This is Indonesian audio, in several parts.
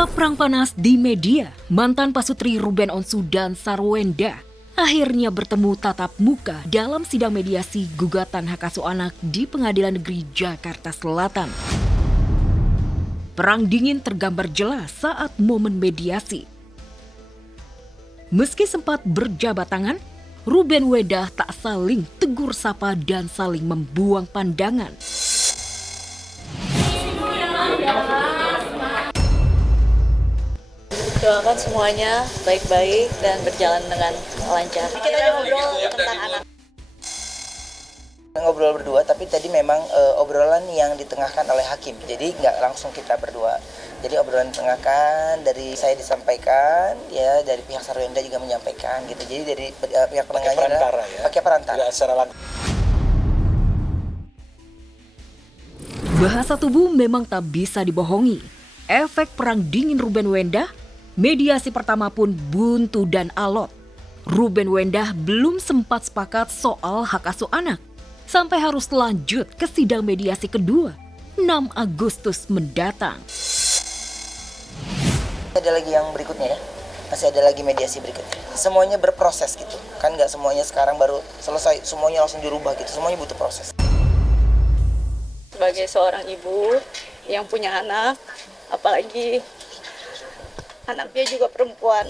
Setelah perang panas di media, mantan pasutri Ruben Onsu dan Sarwenda akhirnya bertemu tatap muka dalam sidang mediasi gugatan hak asuh anak di Pengadilan Negeri Jakarta Selatan. Perang dingin tergambar jelas saat momen mediasi. Meski sempat berjabat tangan, Ruben Wenda tak saling tegur sapa dan saling membuang pandangan. Doakan semuanya baik-baik dan berjalan dengan lancar. Kita ngobrol tentang anak. Ngobrol berdua, tapi tadi memang obrolan yang ditengahkan oleh hakim. Jadi nggak langsung kita berdua. Jadi obrolan ditengahkan, dari saya disampaikan, ya dari pihak Sarwenda juga menyampaikan gitu. Jadi dari pihak penengahnya pakai perantara. Tidak secara langsung. Bahasa tubuh memang tak bisa dibohongi. Efek perang dingin Ruben Wenda, mediasi pertama pun buntu dan alot. Ruben Wenda belum sempat sepakat soal hak asuh anak, sampai harus lanjut ke sidang mediasi kedua 6 Agustus mendatang. Ada lagi yang berikutnya ya, masih ada lagi mediasi berikutnya. Semuanya berproses gitu, kan nggak semuanya sekarang baru selesai, semuanya langsung dirubah gitu, semuanya butuh proses. Sebagai seorang ibu yang punya anak, apalagi anaknya juga perempuan,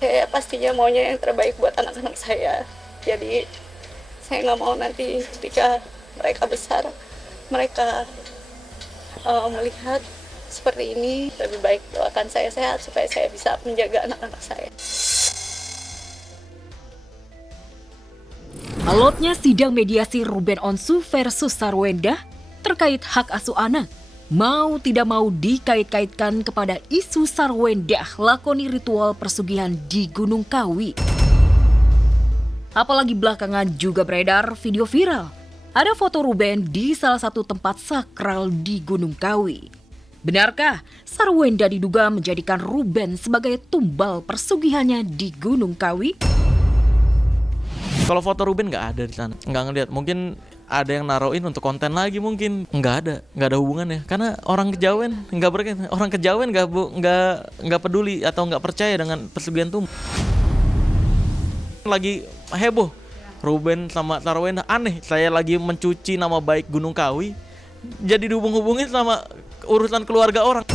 saya pastinya maunya yang terbaik buat anak-anak saya. Jadi saya nggak mau nanti ketika mereka besar, mereka melihat seperti ini. Lebih baik doakan saya sehat supaya saya bisa menjaga anak-anak saya. Alotnya sidang mediasi Ruben Onsu versus Sarwenda terkait hak asuh anak mau tidak mau dikait-kaitkan kepada isu Sarwenda lakoni ritual persugihan di Gunung Kawi. Apalagi belakangan juga beredar video viral. Ada foto Ruben di salah satu tempat sakral di Gunung Kawi. Benarkah Sarwenda diduga menjadikan Ruben sebagai tumbal persugihannya di Gunung Kawi? Kalau foto Ruben nggak ada di sana, nggak ngeliat. Mungkin ada yang naruhin untuk konten lagi, mungkin nggak ada hubungannya. Karena orang kejawen nggak peduli atau nggak percaya dengan pesugihan tumbal. Lagi heboh Ruben sama Sarwenda, aneh. Saya lagi mencuci nama baik Gunung Kawi, jadi dihubung-hubungin sama urusan keluarga orang.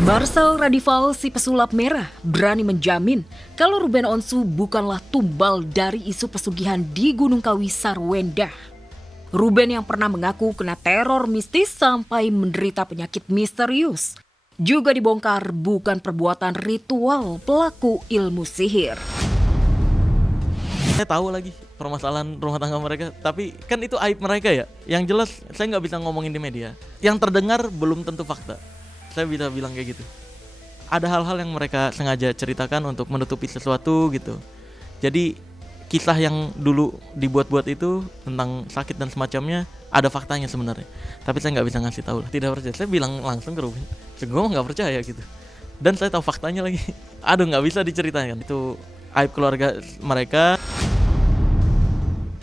Marcel Radival, si pesulap merah, berani menjamin kalau Ruben Onsu bukanlah tumbal dari isu pesugihan di Gunung Kawi Sarwenda. Ruben yang pernah mengaku kena teror mistis sampai menderita penyakit misterius juga dibongkar bukan perbuatan ritual pelaku ilmu sihir. Saya tahu lagi permasalahan rumah tangga mereka, tapi kan itu aib mereka ya. Yang jelas saya nggak bisa ngomongin di media. Yang terdengar belum tentu fakta. Saya bisa bilang kayak gitu. Ada hal-hal yang mereka sengaja ceritakan untuk menutupi sesuatu gitu. Jadi kisah yang dulu dibuat-buat itu tentang sakit dan semacamnya ada faktanya sebenarnya. Tapi saya nggak bisa ngasih tahu. Tidak percaya. Saya bilang langsung ke Ruben. Gue nggak percaya gitu. Dan saya tahu faktanya lagi. Aduh, nggak bisa diceritakan. Itu aib keluarga mereka.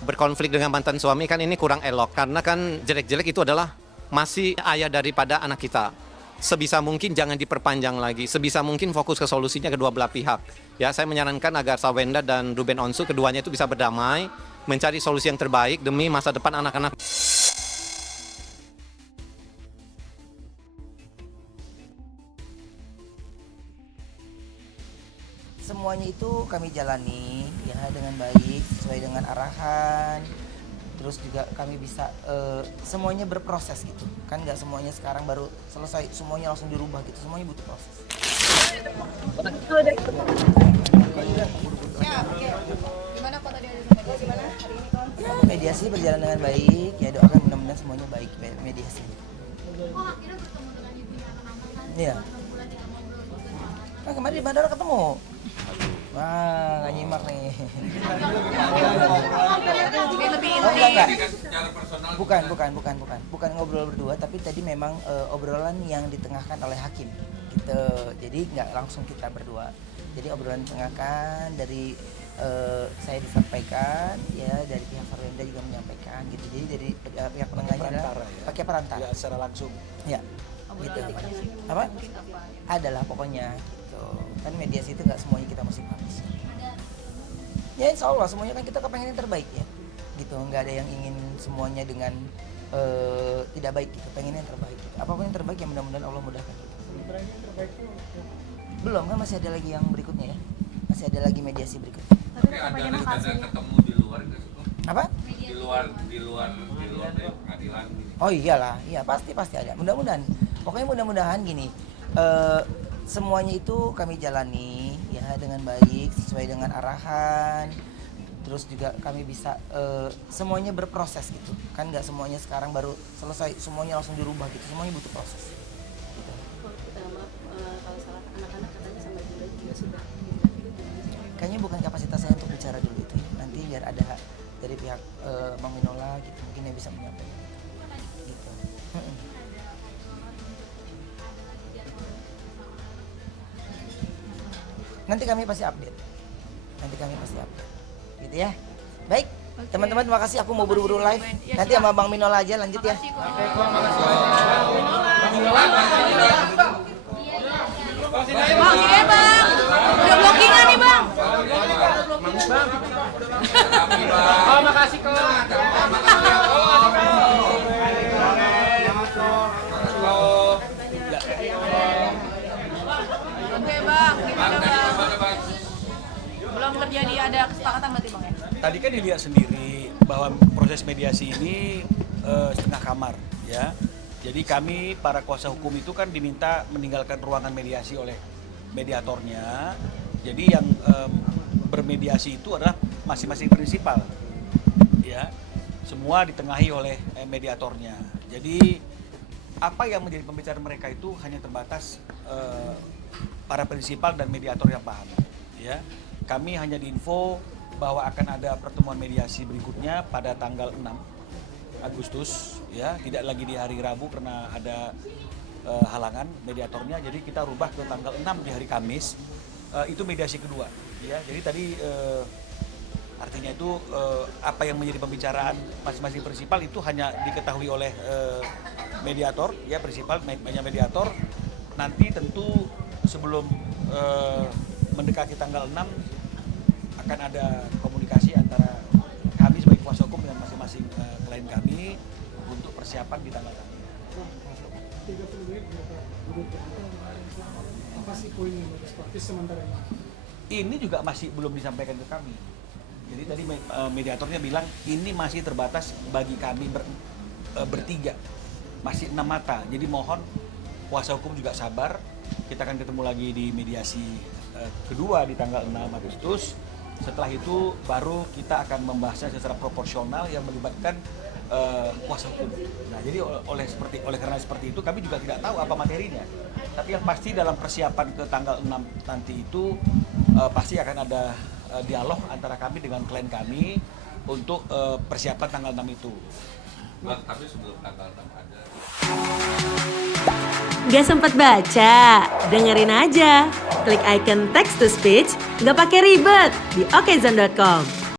Berkonflik dengan mantan suami kan ini kurang elok. Karena kan jelek-jelek itu adalah masih ayah daripada anak kita. Sebisa mungkin jangan diperpanjang lagi. Sebisa mungkin fokus ke solusinya kedua belah pihak. Ya, saya menyarankan agar Sarwenda dan Ruben Onsu keduanya itu bisa berdamai, mencari solusi yang terbaik demi masa depan anak-anak. Semuanya itu kami jalani ya dengan baik, sesuai dengan arahan. Terus juga kami bisa semuanya berproses gitu, kan nggak semuanya sekarang baru selesai, semuanya langsung dirubah gitu, semuanya butuh proses. Gimana kok tadi mediasi mana hari ini kawan? Mediasi berjalan dengan baik, ya doakan mudah-mudahan semuanya baik mediasi. Iya. Nah, kemarin di bandara ketemu. Wah, nggak nyimak nih. Oh enggak. Bukan ngobrol berdua, tapi tadi memang obrolan yang ditengahkan oleh hakim gitu. Jadi nggak langsung kita berdua. Jadi obrolan ditengahkan, dari saya disampaikan ya dari pihak Sarwenda juga menyampaikan gitu. Jadi dari pihak penengahnya adalah pakai perantara. Ya, secara langsung. Ya. Gitu. Apa? Adalah pokoknya gitu. Kan mediasi itu nggak semuanya kita mesti publish. Ya insya Allah semuanya kan kita kepengen yang terbaik ya. Gitu. Nggak ada yang ingin semuanya dengan tidak baik gitu. Pengen yang terbaik gitu. Apapun yang terbaik ya mudah-mudahan Allah mudahkan gitu. Belum kan masih ada lagi yang berikutnya ya. Masih ada lagi mediasi berikutnya. Tapi ada ketemu di luar nggak sih? Apa? Di luar dari pengadilan. Oh iyalah, iya pasti ada. Mudah-mudahan, pokoknya mudah-mudahan gini, semuanya itu kami jalani ya dengan baik sesuai dengan arahan. Terus juga kami bisa semuanya berproses gitu. Kan nggak semuanya sekarang baru selesai, semuanya langsung dirubah gitu. Semuanya butuh proses. Gitu. Kalau salah anak-anak katanya sama guru juga sudah. Kayaknya bukan kapasitas saya untuk bicara dulu itu. Nanti biar ada dari pihak Bang Minola gitu mungkin yang bisa menyampaikan. Gitu. Nanti kami pasti update. Gitu ya. Baik. Teman-teman terima kasih, aku mau buru-buru live. Nanti sama Bang Minola aja lanjut ya. Bang, sini ya bang. Udah blockingan nih bang. Oh, makasih kok. Oke bang, gimana bang? Belum terjadi ada kesepakatan berarti bang ya? Tadi kan dilihat sendiri bahwa proses mediasi ini setengah kamar ya. Jadi kami para kuasa hukum itu kan diminta meninggalkan ruangan mediasi oleh mediatornya. Jadi yang bermediasi itu adalah masing-masing prinsipal ya. Semua ditengahi oleh mediatornya. Jadi apa yang menjadi pembicaraan mereka itu hanya terbatas para prinsipal dan mediator yang paham ya. Kami hanya diinfo bahwa akan ada pertemuan mediasi berikutnya pada tanggal 6 Agustus ya, tidak lagi di hari Rabu karena ada halangan mediatornya, jadi kita rubah ke tanggal 6 di hari Kamis. Itu mediasi kedua ya. Jadi tadi artinya itu apa yang menjadi pembicaraan masing-masing prinsipal itu hanya diketahui oleh mediator ya, prinsipal mediator. Nanti tentu sebelum mendekati tanggal 6 akan ada komunikasi antara kami sebagai kuasa hukum dengan masing-masing klien kami untuk persiapan di tanggal kami. Apa sih poin yang disepakati sementara ini? Ini juga masih belum disampaikan ke kami. Jadi tadi mediatornya bilang ini masih terbatas bagi kami bertiga, masih 6 mata. Jadi mohon kuasa hukum juga sabar. Kita akan ketemu lagi di mediasi kedua di tanggal 6 Agustus. Setelah itu baru kita akan membahasnya secara proporsional yang melibatkan kuasa hukum. Nah, jadi oleh karena seperti itu kami juga tidak tahu apa materinya. Tapi yang pasti dalam persiapan ke tanggal 6 nanti itu pasti akan ada dialog antara kami dengan klien kami untuk persiapan tanggal 6 itu. Tapi sebelum tanggal 6 ada. Gak sempat baca? Dengerin aja. Klik icon text to speech, gak pakai ribet di okezone.com.